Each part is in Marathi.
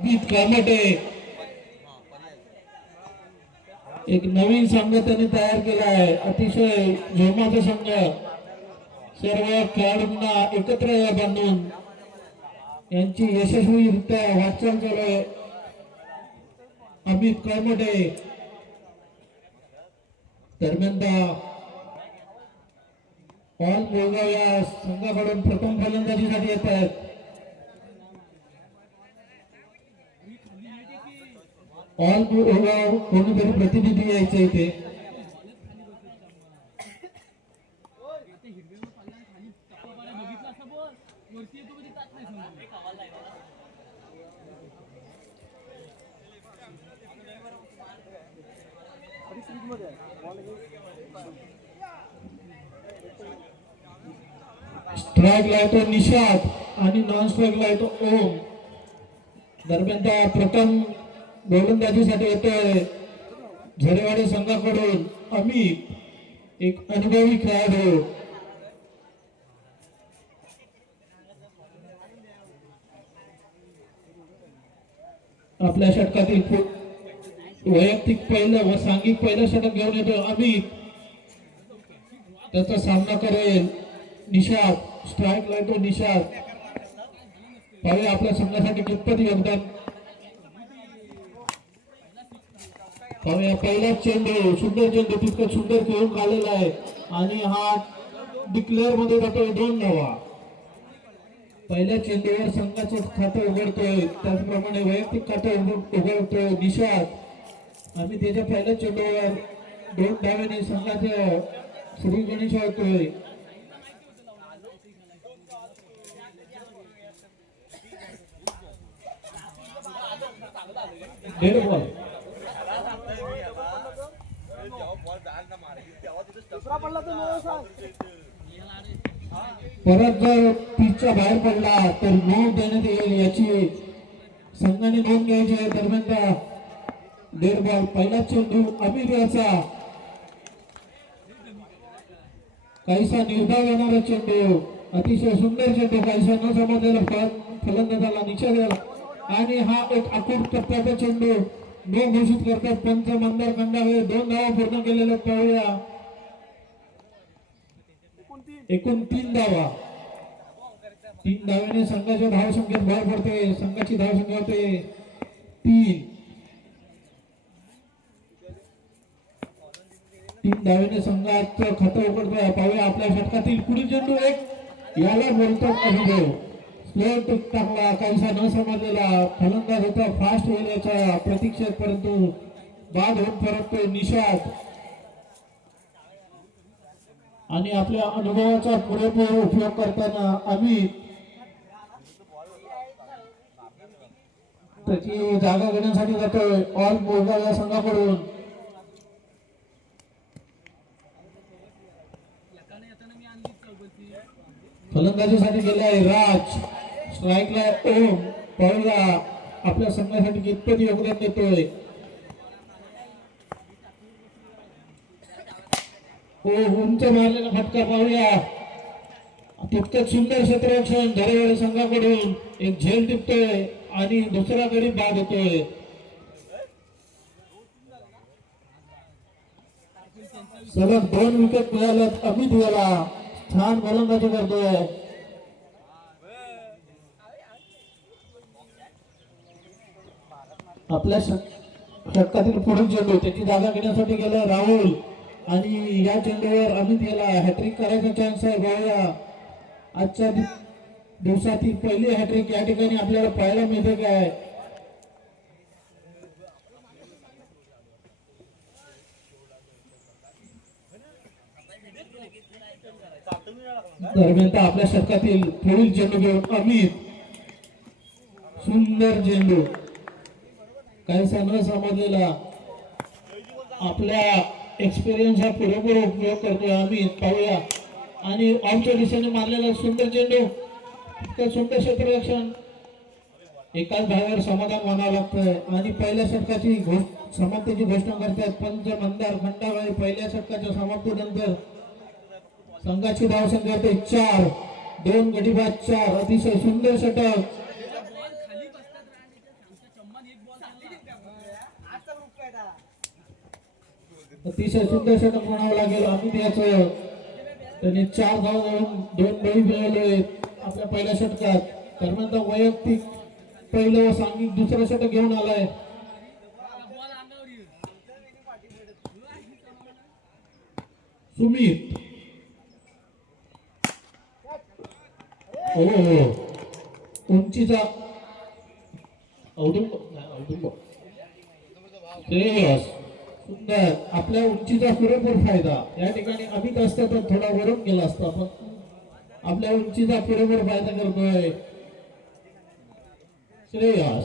कामटे एक नवीन संघ त्यांनी तयार केला आहे. अतिशय जोमाचा संघ. सर्व खेळाडूंना एकत्र बांधून. यांची यशस्वीरित्या वाटचाल चालू आहे अमित कामटे दरम्यान ऑल बोलगाव या संघाकडून प्रथम फलंदाजीसाठी येत आहेत. ऑल मुळगाव कोणीतरी प्रतिनिधी यायचं इथे स्ट्राईक लावतो निषाद आणि नॉन स्ट्राईक लावतो ओम. दरम्यान त्या प्रथम गोलंदाजीसाठी येतोय झरेवाडी संघाकडून अमित एक अनुभवी खेळाडू. आपल्या षटकातील वैयक्तिक पहिलं व सांघिक पहिलं षटक घेऊन येतो अमित त्याचा सामना करेल निषाद. स्ट्राईक लावतो निषाद. पाहूया आपल्या संघासाठी कितपत योगदान. कारण या पहिलाच चेंडू सुंदर चेंडू तितकं सुंदर खेळून काढलेला आहे. आणि हा डिक्लेअरमध्ये जातोय दोन धावा. पहिल्या चेंडूवर संघाचं खातं उघडतोय. त्याचप्रमाणे वैयक्तिक खातं उघडतोय निषाद. आणि त्याच्या पहिल्या चेंडूवर दोन धाव्याने संघाचं श्री गणेश होतोय. डेड बॉल परत जर पिचच्या बाहेर पडला तर नोंद देण्यात येईल याची संघाने नोंद घ्यायची आहे. दरम्यान त्या डेड बॉल पहिला चेंडू अमीर याचा काहीसा निर्धाव येणारा चेंडू अतिशय सुंदर चेंडू काहीसा न समजलेला फल- फलंदाजाला निषेध झाला. आणि हा एक आखूड टप्प्याचा चेंडू न घोषित करतात पंच मंदार खंडावे दोन धावा पूर्ण केलेल्या पाहूया. एकूण तीन धावा. तीन धाव्याने संघाच्या धावसंख्येत भर पडते संघाची धावसंख्या होते तीन. तीन धावेने संघात खातं उघडतोय पाहूया आपल्या षटकातील पुढील चेंडू एक. याला बोलतो अनुभव स्लो टिक टाकला. काहीसा न समजलेला फलंदाज होता. फास्ट होण्याच्या प्रतीक्षेत परंतु बाद होत परततो निषाद. आणि आपल्या अनुभवाचा पुरेपूर उपयोग करताना आम्ही त्याची जागा घेण्यासाठी जातोय. ऑल मोरगाव या संघाकडून. फलंदाजीसाठी गेलाय राज. स्ट्राईकला ओम. पाहूया आपल्या संघासाठी कितपत योगदान देतोय. हो, उंच मारलेला फटका पाहूया. तितकंच सुंदर क्षेत्ररक्षण धरेवाडी संघाकडून. एक झेल टिपतोय आणि दुसरा गडी बाद होतोय. सलग दोन विकेट मिळाल्यात अमित याला छान गोलंदाजी करतोय. आपल्या षटकातील पुढील चेंडू त्याची जागा घेण्यासाठी गेला राहुल. आणि या चेंडूवर अमित याला हॅट्रिक करायचा चान्स आहे. पाहूया आजच्या दिवसातील पहिली हॅट्रिक या ठिकाणी आपल्याला पाहायला मिळते काय? दरम्यान तर आपल्या शतकातील पुढील चेंडू घेऊन अमित सुंदर चेंडू काही न समजलेला. आपल्या एक्सपिरियन्सचा पुरेपूर उपयोग करतोय. आम्ही पाहूया. आणि ऑफच्या दिशेने मारलेला सुंदर चेंडू. इतकं सुंदर क्षेत्ररक्षण. एकाच भागावर समाधान मानावं लागतं आणि पहिल्या षटकाची घोष समाप्तीची घोषणा करतात. पंच मंदार खंडाबाई पहिल्या षटकाच्या समाप्तीनंतर संघाची धावसंख्या होते. चार. दोन गडीबाद चार. अतिशय सुंदर षटक. अतिशय सुंदर षटक म्हणावं लागेल. अमित याचं त्यांनी चार धाव जाऊन दोन बळी मिळवले. आपल्या पहिल्या षटकात. दरम्यान वैयक्तिक पहिलं व सांघिक दुसरं षटक घेऊन आलाय. सुमित. हो हो. उंचीचा औदुंब. नाही, औदुंब. श्रेयस. आपल्या उंचीचा पुरेपूर फायदा. या ठिकाणी अमित असता तर थोडा वरून गेला असता पण आपल्या उंचीचा पुरेपूर फायदा करतोय. श्रेयस.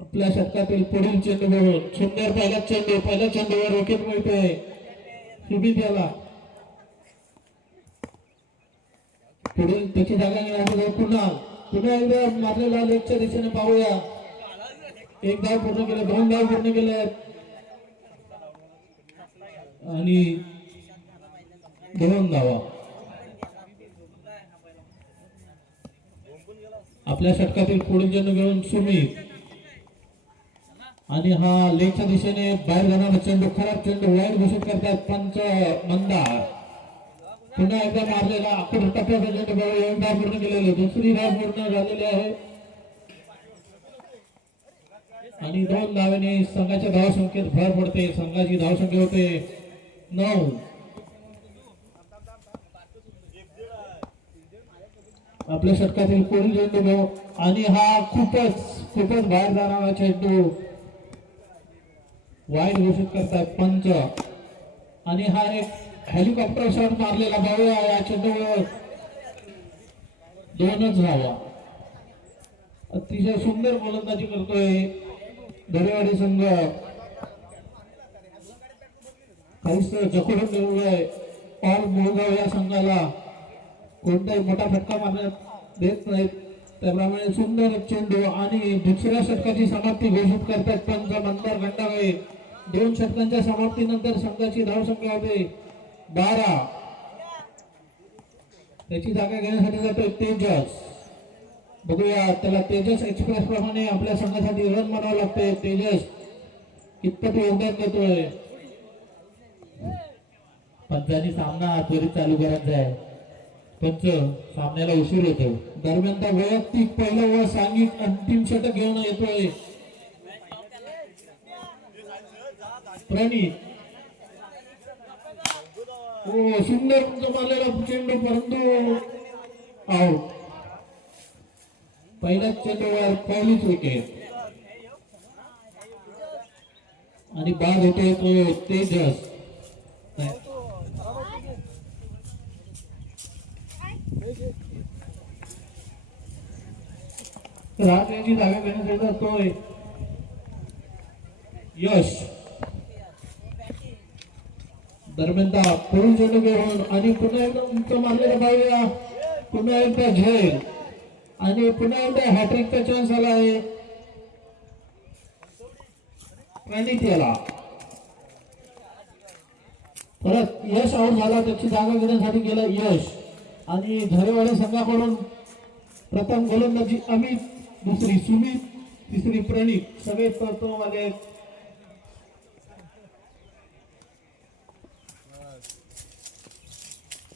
आपल्या शतकातील पुढील चेंडू बघून. सुंदर पहिला चेंडू पहिल्या चेंडूवर विकेट मिळतोय. सुमित याला. पुढील त्याची जागा पुन्हा. पुन्हा एकदा मारलेला लेगच्या दिशेने पाहूया. एक धाव पूर्ण केलं दोन धाव पूर्ण केले. आणि दोन धावा. आपल्या षटकातील पुढील चेंडू घेऊन सुमित आणि हा लेगच्या दिशेने बाहेर जाणारा चेंडू खराब चेंडू वाईट घोषित करतात पंच मंदार. पुन्हा एकदा मारलेला अखेर टप्प्याचा चेंडू एक धाव पूर्ण केलेला दुसरी धाव पूर्ण झालेली आहे. आणि दोन धावेने संघाच्या धावसंख्येत भर पडते. संघाची धावसंख्या होते नऊ. आपल्या षटकातील पुढील चेंडू घेऊ? आणि हा खूपच खूपच बाहेर जाणारा चेंडू वाईट घोषित करतात पंच. आणि हा एक हेलिकॉप्टर शॉट मारलेला पाहूया या चेंडूवर दोनच धावा अतिशय सुंदर गोलंदाजी करतोय. दरेवाडी संघ काहीच जखडून ठेवलंय ऑल मुळगाव या संघाला कोणताही मोठा फटका मारण्यात देत नाहीत. त्याप्रमाणे सुंदर चेंडू आणि दुसऱ्या षटकाची समाप्ती घोषित करतात. पंच नंतर घंटागाळे दोन षटकांच्या समाप्तीनंतर संघाची धावसंख्या होते. बारा. त्याची जागा घेण्यासाठी जातोय तेजस. बघूया त्याला तेजस एक्सप्रेस प्रमाणे आपल्या संघासाठी रन म्हणावं लागतंय. तेजस कितपत योगदान देतोय. पंचांनी सामना त्वरित चालू करायचा आहे पंच सामन्याला उशीर होतो दरम्यान तर वैयक्तिक पहिलं व सांघिक अंतिम षटक घेऊन येतोय. प्रणित. हो सुंदर उंच मारलेला चेंडू परंतु आऊट पहिल्याच चेंडूवर पहिलीच विकेट आणि बाद होतो तो तेजस. नाही. राज यांची जागा घेण्यासाठी जातोय यश. दरम्यानचा पुढील चेंडू घेऊन आणि पुन्हा एकदा उंच मारलेला पाहूया पुन्हा एकदा झेल. आणि पुन्हा एकदा हॅट्रिकचा चान्स आला आहे. प्रणित याला परत यश आऊट झाला त्याची जागा घेण्यासाठी गेला यश. आणि झरेवाडे संघाकडून प्रथम गोलंदाजी अमित दुसरी सुमित तिसरी प्रणित सगळे प्रथमवाले आहेत.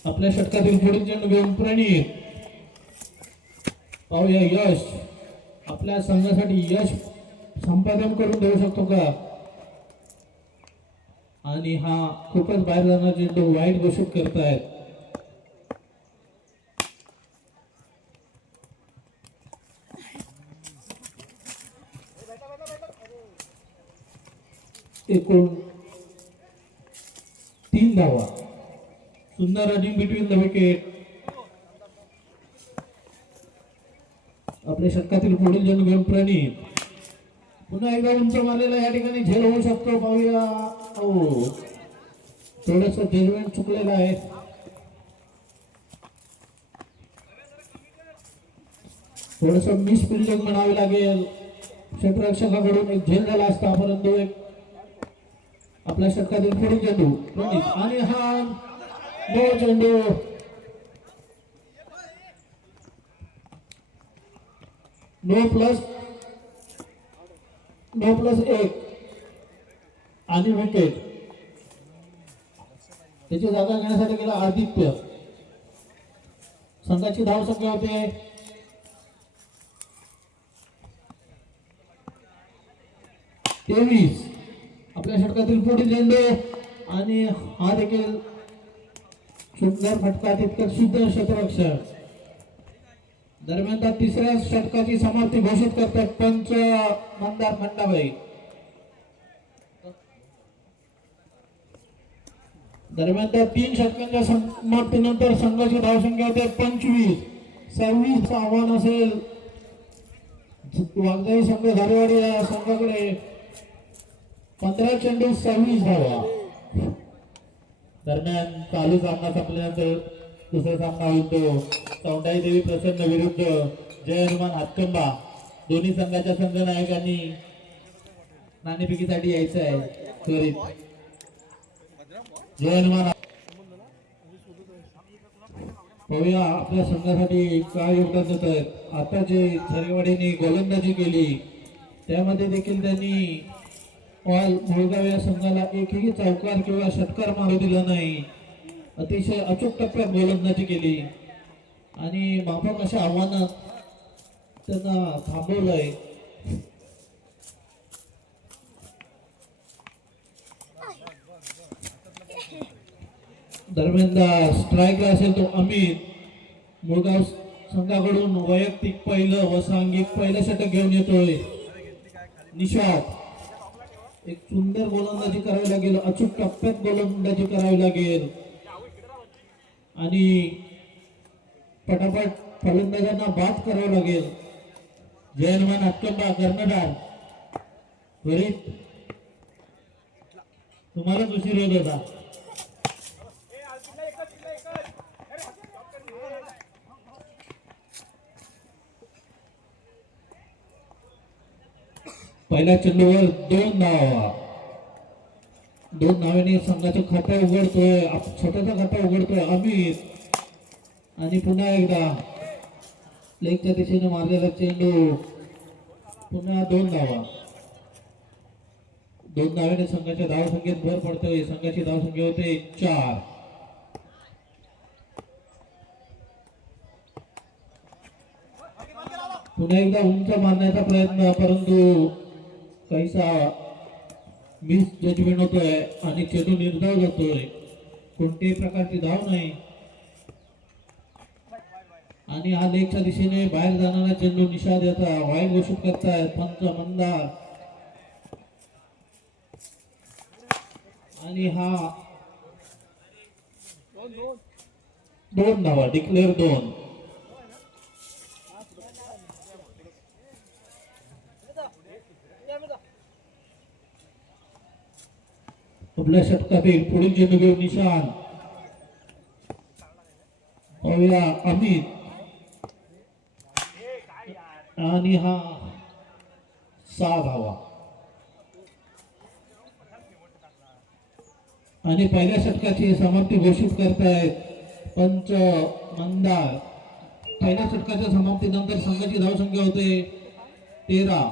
आपल्या षटकातील पुढील चेंडू घेऊन प्रणित. पाहूया यश. आपल्या संघासाठी यश संपादन करून देऊ शकतो का? आणि हा खूपच बाहेर जाणार चेंडू वाईट घोषित करतायत. एकूण तीन धावा. सुंदर रनिंग बिटवीन द विकेट आपल्या शतकातील पुढील चेंडू घेऊन पुन्हा एकदा उंच मारलेला या ठिकाणी झेल होऊ शकतो. पाहूया. हो थोडस जजमेंट चुकलेलं आहे. थोडस मिस फिल्डिंग म्हणावे लागेल. क्षेत्ररक्षकाकडून एक झेल झाला असता. परंतु एक आपल्या शतकातील पुढील चेंडू आणि हा नो चेंडू. नो प्लस नो प्लस एक. आणि विकेट. त्याची जागा घेण्यासाठी गेला आदित्य. संघाची धाव संख्या होते. तेवीस. आपल्या षटकातील पुढील चेंडू आणि हा देखील सुंदर फटका तितकं शुद्ध क्षेत्ररक्षक. दरम्यान त्या तिसऱ्या षटकाची समाप्ती घोषित करतात पंच मंदार मंडाबाई दरम्यान त्या तीन षटकांच्या समाप्तीनंतर संघाची धावसंख्या होते पंचवीस. सव्वीस आव्हान असेल. वागदाई संघ धारेवाडी या संघाकडे. पंधरा चेंडू सव्वीस धावा. दरम्यान चालू सामना संपल्यानंतर दुसरा सामना होईल तो. देवी प्रसन्न विरुद्ध जय हनुमान हातकंबा. दोन्ही संघाच्या संघ नायकांनी नाणेफेकीसाठी यायचं आहे. त्वरित. जय हनुमान पाहूया आपल्या संघासाठी काय योगदान देत आहेत आता जे झरेवाडीने गोलंदाजी केली त्यामध्ये देखील त्यांनी ऑल मुळगाव या संघाला एकही चौकार किंवा षटकार मारू दिला नाही. अतिशय अचूक टप्प्यात गोलंदाजी केली. आणि माफक अशा आव्हानात त्यांना थांबवलंय. दरम्यान स्ट्राईकला असेल तो अमित मुळगाव संघाकडून वैयक्तिक पहिलं व सांघिक पहिलं षटक घेऊन येतोय. निशाद एक सुंदर गोलंदाजी करावी लागेल. अचूक टप्प्यात गोलंदाजी करावी लागेल. आणि पटापट फलंदाजांना बाद करावं लागेल. जयनमान हनुमान अक्कंबा कर्णधार त्वरित तुम्हालाच उशीर होत होता पहिल्या चेंडूवर दोन धावा. दोन धावांनी संघाचं खातं उघडतोय. आप- स्वतःचा उघडतोय. अमित. आणि पुन्हा एकदा. लेखच्या दिशेने मारलेला चेंडू. पुन्हा दोन धावा. दोन धाव्याने संघाच्या धावसंख्येत भर पडतोय. संघाची धावसंख्या होते चार. पुन्हा एकदा उंच मारण्याचा प्रयत्न परंतु काहीसा मिस जजमेंट आहे आणि चेंडू निर्धाव जातोय कोणत्याही प्रकारची धाव नाही. आणि हा लेखच्या दिशेने बाहेर जाणारा चेंडू निषाद याचा वाईट घोषित करतायत पंच मंदार आणि हा दोन धावा डिक्लेअर दोन. आपल्या षटकातील पुढील चेंडू निशान पाहूया अमित आणि हा सहा धावा आणि पहिल्या षटकाची समाप्ती घोषित करतायत पंच मंदार पहिल्या षटकाच्या समाप्तीनंतर संघाची धावसंख्या होते तेरा.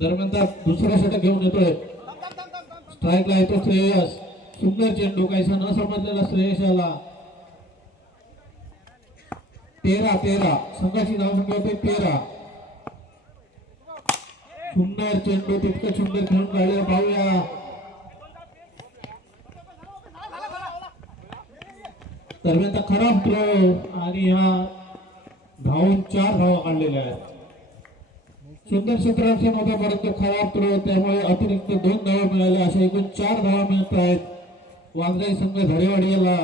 दरम्यान दुसरा षटक घेऊन येतोय. स्ट्राईकला येतो श्रेयस. सुंदर चेंडू काहीसा न समजलेला श्रेयशाला तेरा तेरा. संघाची नाव होते तेरा. सुंदर चेंडू तितकं सुंदर खेळून काढलेलं पाहूया. दरम्यान खराब थ्रो आणि हा धावून चार धावा काढलेल्या आहेत. सुंदर सतराशे होतं परंतु खराब थ्रो त्यामुळे अतिरिक्त दोन धावा मिळाल्या. अशा एकूण चार धावा मिळत आहेत. वाघजाई संघ धरेवाडी याला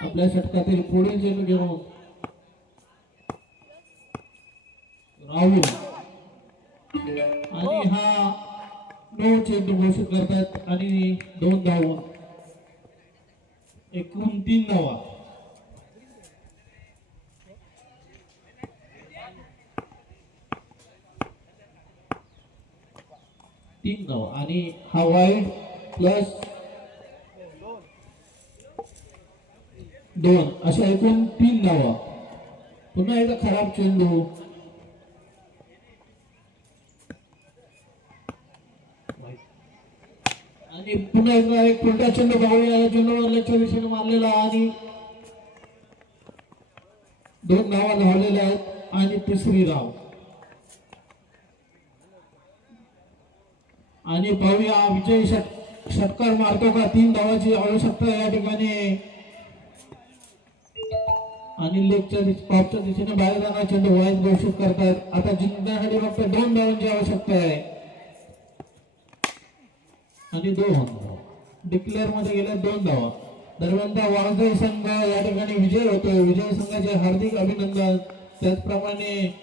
आपल्या षटकातील पुढील चेंडू घेऊन राहुल. आणि हा नऊ चेंडू घोषित करतात आणि दोन धावा. एकूण तीन धावा. तीन धाव आणि हा वाईड प्लस दोन. अशा एकूण तीन धावा पुन्हा एकदा खराब चेंडू आणि पुन्हा एकदा एक उलटा चेंडू बावळी लक्ष विषयी मारलेला आणि दोन धावा धावलेल्या आहेत. आणि तिसरी धाव आणि पाहूया विजय षट षटकार मारतो का? तीन धावाची आवश्यकता या ठिकाणी. आणि लेगच्या दिश- टॉपच्या दिशेने बाहेर जाणार चेंडू वाईट घोषित करतात. आता जिंकण्यासाठी फक्त दोन धावांची आवश्यकता आहे. आणि दोन. डिक्लेअरमध्ये गेल्या दोन धावा. दरम्यान त्या वाघजाई संघ या ठिकाणी विजय होतोय. विजय संघाचे हार्दिक अभिनंदन. त्याचप्रमाणे